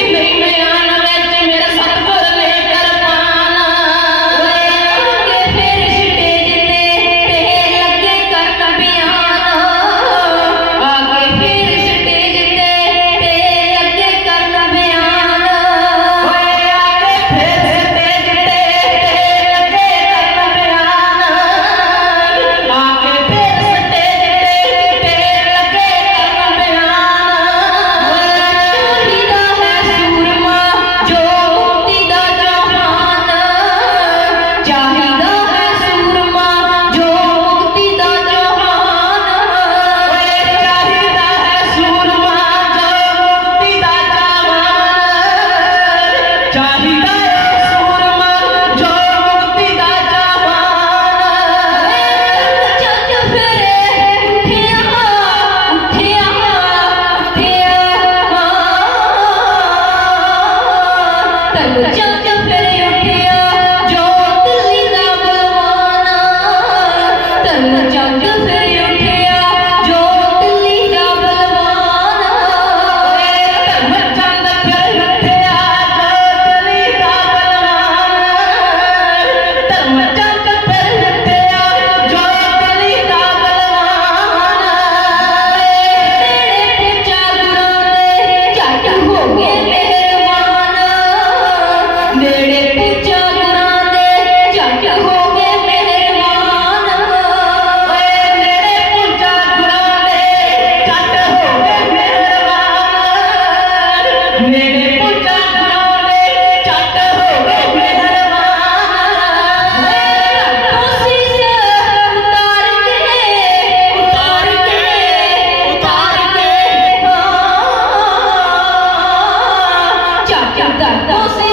Amen. name. 本的，这等等，都是。